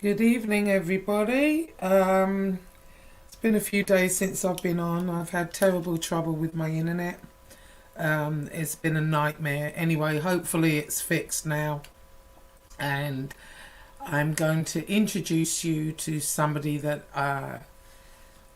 Good evening, everybody. It's been a few days since I've been on. I've had terrible trouble with my internet. It's been a nightmare. Anyway, hopefully it's fixed now. And I'm going to introduce you to somebody that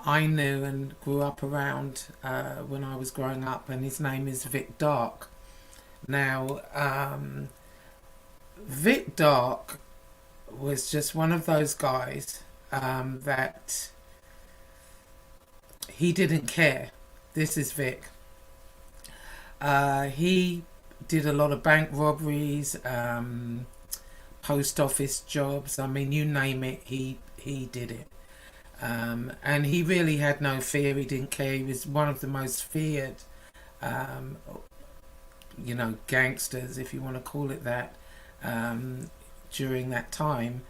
I knew and grew up around when I was growing up, and his name is Vic Dark. Now, Vic Dark was just one of those guys that he didn't care. This is Vic. He did a lot of bank robberies, post office jobs. I mean, you name it, he did it. And he really had no fear. He didn't care. He was one of the most feared, um, gangsters, if you want to call it that, during that time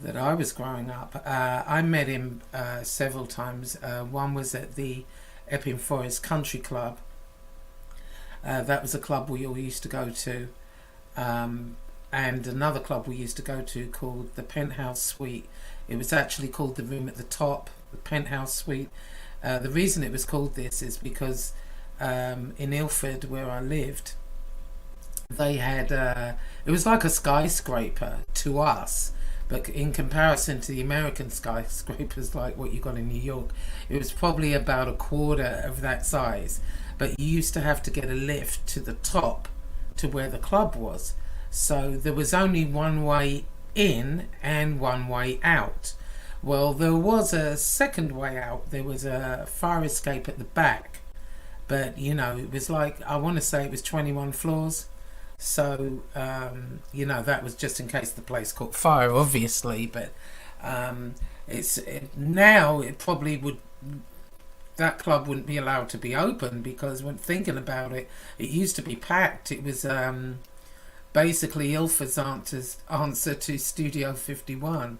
that I was growing up. I met him several times. One was at the Epping Forest Country Club. That was a club we all used to go to. And another club we used to go to called the Penthouse Suite. It was actually called the Room at the Top, the Penthouse Suite. The reason it was called this is because in Ilford, where I lived, they had it was like a skyscraper to us, but in comparison to the American skyscrapers like what you got in New York, it was probably about a quarter of that size. But you used to have to get a lift to the top to where the club was, so there was only one way in and one way out. Well, there was a second way out. There was a fire escape at the back, but it was like, I want to say it was 21 floors. So, that was just in case the place caught fire, obviously. But now it probably would, that club wouldn't be allowed to be open, because when thinking about it, it used to be packed. It was basically Ilford's answer to Studio 51.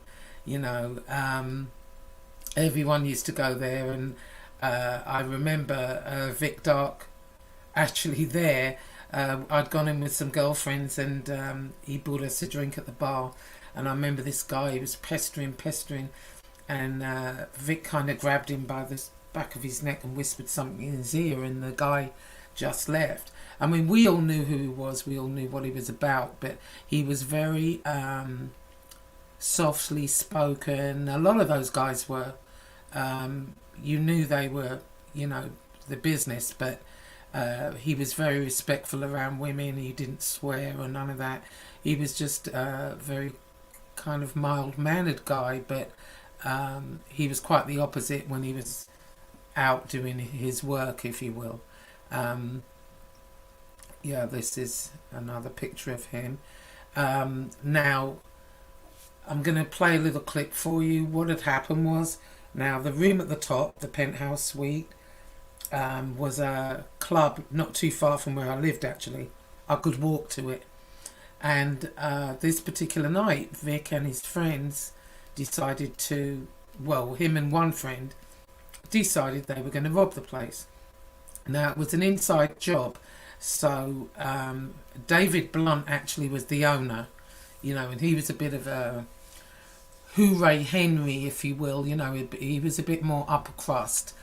Everyone used to go there, and I remember Vic Dark actually there. I'd gone in with some girlfriends, and he bought us a drink at the bar, and I remember this guy, he was pestering, and Vic kind of grabbed him by the back of his neck and whispered something in his ear, and the guy just left. I mean, we all knew who he was, we all knew what he was about, but he was very softly spoken. A lot of those guys were, you knew they were, the business, but he was very respectful around women. He didn't swear or none of that. He was just a very kind of mild-mannered guy, but he was quite the opposite when he was out doing his work, if you will. This is another picture of him. Now, I'm going to play a little clip for you. What had happened was, now the room at the top, the Penthouse Suite, was a club not too far from where I lived, actually. I could walk to it. And this particular night, Vic and his friends decided to, well, him and one friend decided they were going to rob the place. Now, it was an inside job. So David Blunt actually was the owner, and he was a bit of a hooray Henry, if you will. He was a bit more upper crust.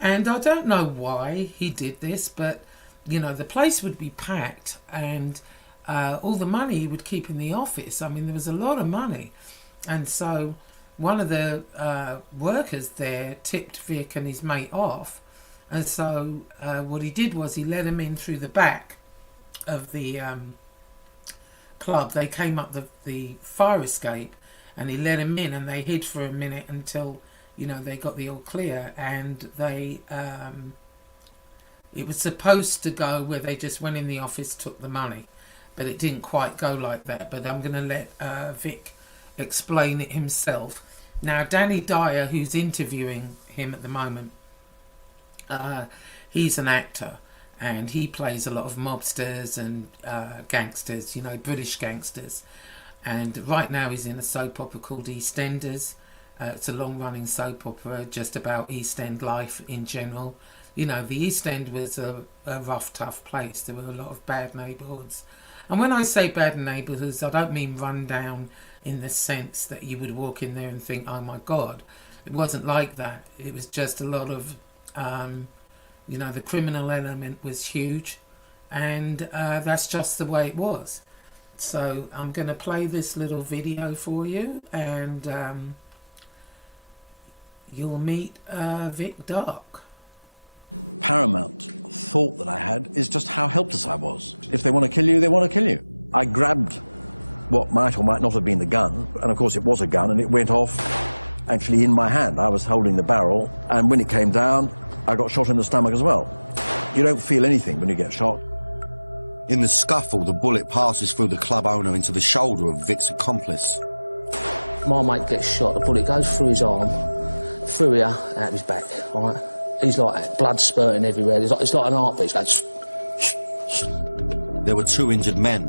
And I don't know why he did this, but, the place would be packed, and all the money he would keep in the office. I mean, there was a lot of money. And so one of the workers there tipped Vic and his mate off. And so what he did was he let him in through the back of the club. They came up the fire escape, and he let him in, and they hid for a minute until they got the all clear. And they it was supposed to go where they just went in the office, took the money, but it didn't quite go like that. But I'm going to let Vic explain it himself. Now, Danny Dyer, who's interviewing him at the moment, he's an actor, and he plays a lot of mobsters and gangsters, British gangsters. And right now he's in a soap opera called EastEnders. It's a long-running soap opera just about East End life in general. The East End was a rough, tough place. There were a lot of bad neighbourhoods. And when I say bad neighbourhoods, I don't mean run down in the sense that you would walk in there and think, oh my God. It wasn't like that. It was just a lot of, you know, the criminal element was huge, and that's just the way it was. So I'm going to play this little video for you, and you'll meet Vic Dark. Paramount thought that I had is just how helpless I was. If they want to kill you, they want to kill you. I grabbed what might or might not have been the gun, and of course it was a gun, and it went off actually in my hand. I was holding the barrel, and when it came down, I got shot in the stomach as well. You don't feel anything when you get shot. In the scuffle, the bullet passes through the club owner into the shoulder of Vic's accomplice. My mate gets shot, the bullet goes through his arm, through here, out his back, right? He's like blood spurting everywhere. It's like an heartbeat. There were 2 injured men,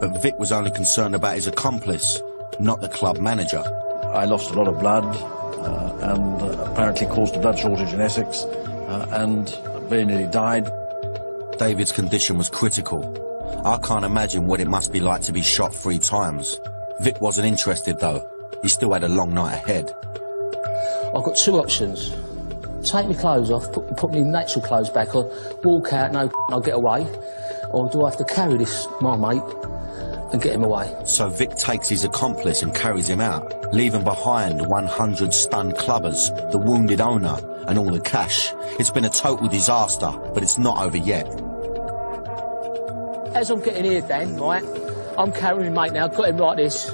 but Vic was only concerned about his accomplice, not the club manager. I lost a lot of blood and apparently caused a blood shortage in Essex and very nearly died. David's condition was critical. I can't imagine what it must be like to be shot 3 times. Vic wasn't interested though. He still had a long night ahead. I've got 2 options. Take my clothes off, put my natural clothes back on, walk out, no, I'll get away. Or do I have to carry this, my mate, and get him away? So Vic takes his accomplice and carries him out, leaving behind 100 stunned clubbers, the wounded owner, and all the cash. It's been a total disaster, but it's not over yet. As I'm getting here, Dan, right, I'm carrying my mate now, I've got him like this,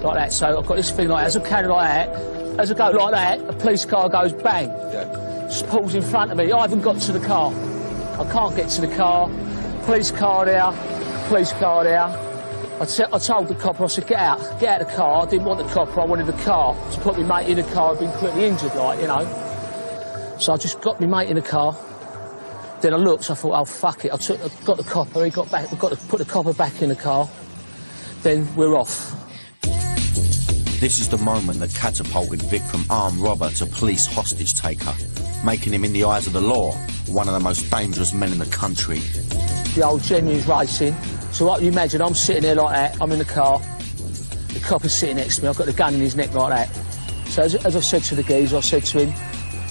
like that, so I've got this thing like that, as I'm carrying like that, as I go like that, a police car goes bang, just pulls in front of me. I haven't got to the car. I can't get to the car. Police car there, police car there. I told the copper, I said, get out of the car. I didn't want the copper, I wanted the car to put my mate in the car. I'd been quickly injured, like, you know. So I just got my mate in the car. Then I looked, so I thought, oh, fuck it. I got the copper, he got back, we've got to put the copper back in the car. Then we're off. This is the moment that catapulted Vic from armed robber to police hostage taker, making him, in the eyes of the law, one of the most dangerous men in the country. The old genuine's racing. So like you imagine, I'm sitting there like that, I'm in the car, the copper's sitting next to me, I've got the gun in his neck like that. So as I said to the geezer, I said to him,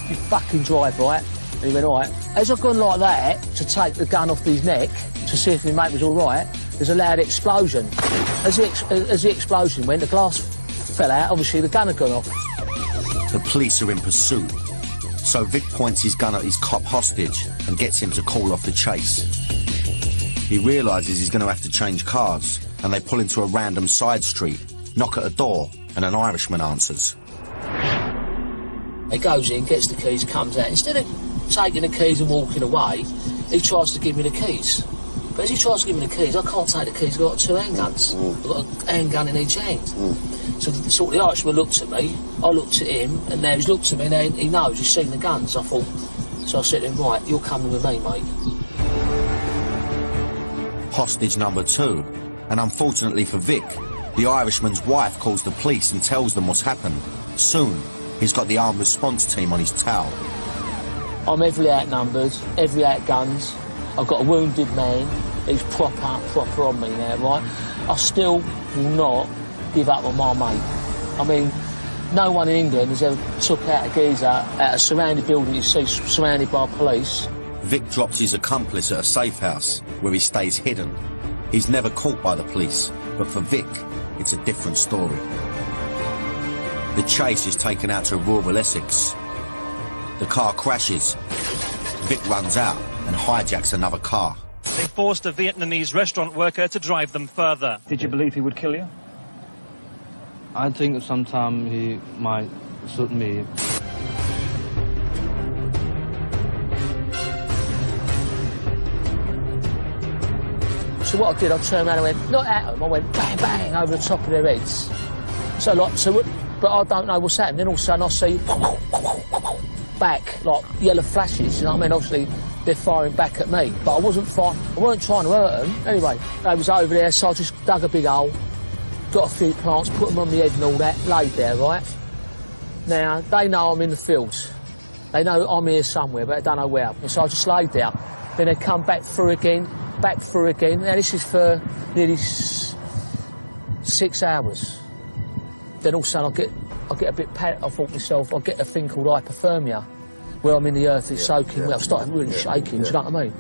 you fucking drive, right? And he went, all right. As I've gone like that to take the gun off his neck to see if my mate was all right, there's a loud explosion. As the explosion went, the glass fell out, obviously the gun had gone off. The police are in pursuit, so Vic points his gun at his cop hostage and gets him to call off the chase. He realises he's going to have to change cars, and they pull into a random side street, knock at a door, and an Irishman answers. He goes in, gets the keys, comes out. Instead of taking the keys and walking away, he tries to give me the keys. But as he tries to give me the keys, I can't take the keys, I've got 2 handguns. I've got a handgun in each hand. So the Irishman looked at me, I looked at him, and now he's looked at me, and he knows, he's seen the guns. I thought, so I said to him, right, you're coming with me, mate. Hostage number 2, and unfortunately for Vic, the Irishman's wife calls the police and tells them what's happened. Soon, he's got the armed response team on his tail. I'm heavily outnumbered, heavily outgunned. I've got a wounded man. He's proper on me now, right? I still will not give up on my mate. I mean, no one in England has ever took out a geezer out a surrounded building you see surrounded by police. Vic drops his accomplice at a safe house where he stays hidden. He's never caught by the police, but for Vic, it's a different story. The chase is taken out to rural Essex. The car crashes. Vic runs out and hijacks another car. They forced a Vietnamese restaurant worker to drive them further. Did you believe he would kill you? I think sometime he might shoot me. So what I did, I turned around and went, not at them, I went bang, bang, over the top of their heads. But I don't know what's happened. Then all of a sudden I see back, like yellow flashes, you know what I mean? Obviously, they're firing back at me. But I weren't trying to hurt them. Anyway, they was over there, so I just dug a big hole, got a few plants, put them on my head and all that, laid there, right? Now, they know I'm in the fields. They know I'm here somewhere, but they don't know where. And so I just laid there. Then they come back through again. Now, this is for nearly 6 hours. then all of a sudden I get a bit panicked. I thought to myself, I get a thing called hypothermia, where I'm in the earth, it's soaking wet. I started really shaking, do you know what I mean?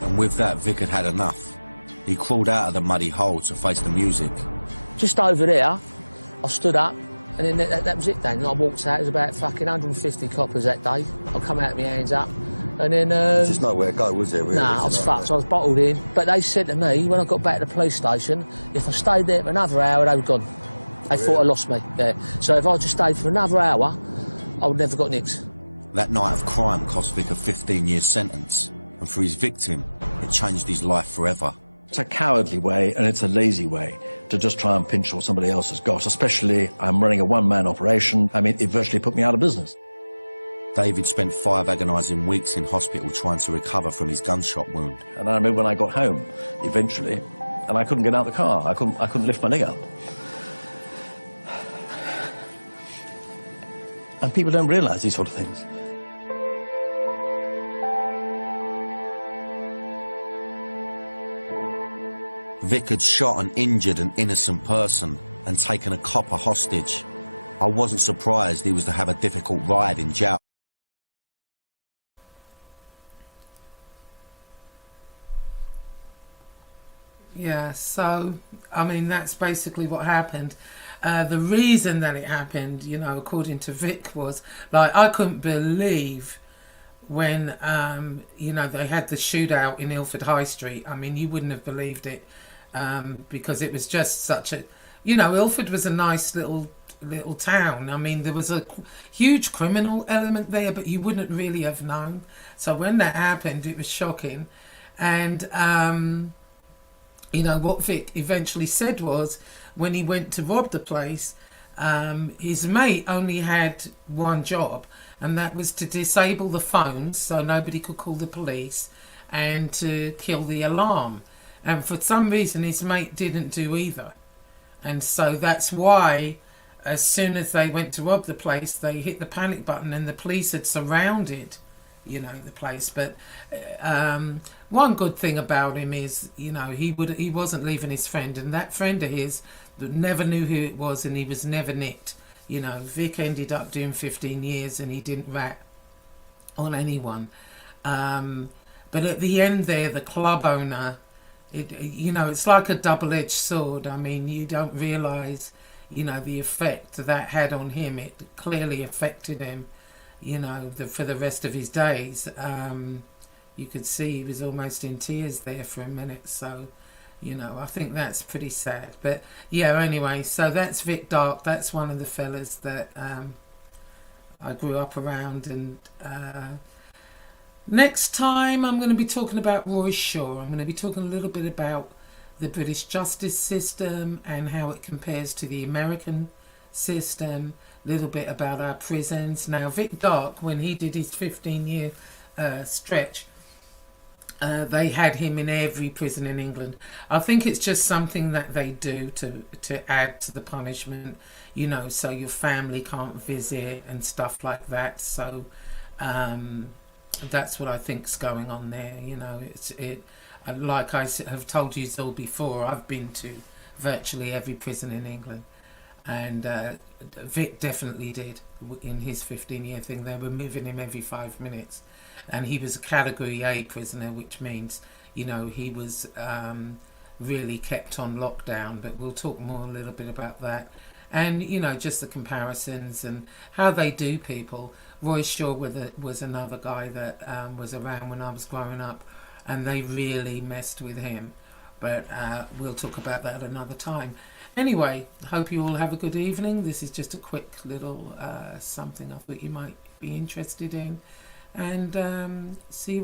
And with that, Vic had enough. He crawled out of the muddy hole to face the music. Just over there, I stood up, and then that was it then. And I walked out, it was about fucking 150 coppers that day. I come out with my hands up, and then... There's just nowhere to go, was there, really? Nah, I was fucked, so I was bottled in. But they said to me, when I got back to the police station, if I stayed there for another hour, they were gone. They thought I lost me, yeah. So if I just stayed for another hour, I would never got nicked. That night of crime cost Vic a 15-year sentence, and for his victim, it changed his life forever. It's a cowardly way and it's a lazy way to just try and pinch what somebody else has got, especially I'm running a one-man operation. I mean, it virtually put me out of business. David spent 5 agonising weeks in hospital trying to recover from his gunshot wound. And I remember when I got home, eventually, and I couldn't get out of the car. I couldn't lift my leg up. And people don't realise these sort of things. Vic had shot and injured an innocent person and taken a copper hostage. I wasn't surprised he was to have a difficult ride in jail. Yeah, so, I mean, that's basically what happened. The reason that it happened, you know, according to Vic, was, like, I couldn't believe when, you know, they had the shootout in Ilford High Street. I mean, you wouldn't have believed it, because it was just such a, you know, Ilford was a nice little town. I mean, there was a huge criminal element there, but you wouldn't really have known. So when that happened, it was shocking. And, you know, what Vic eventually said was, when he went to rob the place, his mate only had one job, and that was to disable the phones so nobody could call the police and to kill the alarm. And for some reason, his mate didn't do either. And so that's why, as soon as they went to rob the place, they hit the panic button and the police had surrounded, you know, the place. But one good thing about him is, you know, he wasn't leaving his friend, and that friend of his never knew who it was, and he was never nicked. You know, Vic ended up doing 15 years and he didn't rat on anyone. But at the end there, the club owner, you know, it's like a double-edged sword. I mean, you don't realise, you know, the effect that had on him. It clearly affected him, you know, for the rest of his days. You could see he was almost in tears there for a minute. So, you know, I think that's pretty sad. But, yeah, anyway, so that's Vic Dark. That's one of the fellas that I grew up around. And next time I'm going to be talking about Roy Shaw. I'm going to be talking a little bit about the British justice system and how it compares to the American system, a little bit about our prisons. Now, Vic Dark, when he did his 15-year stretch, they had him in every prison in England. I think it's just something that they do to add to the punishment, you know, so your family can't visit and stuff like that. So that's what I think's going on there. You know, like I have told you all before, I've been to virtually every prison in England, and Vic definitely did in his 15-year thing. They were moving him every 5 minutes, and he was a Category A prisoner, which means, you know, he was really kept on lockdown. But we'll talk more a little bit about that, and you know, just the comparisons and how they do people. Roy Shaw was another guy that was around when I was growing up, and they really messed with him. But we'll talk about that another time. Anyway, hope you all have a good evening. This is just a quick little something I thought you might be interested in. And see you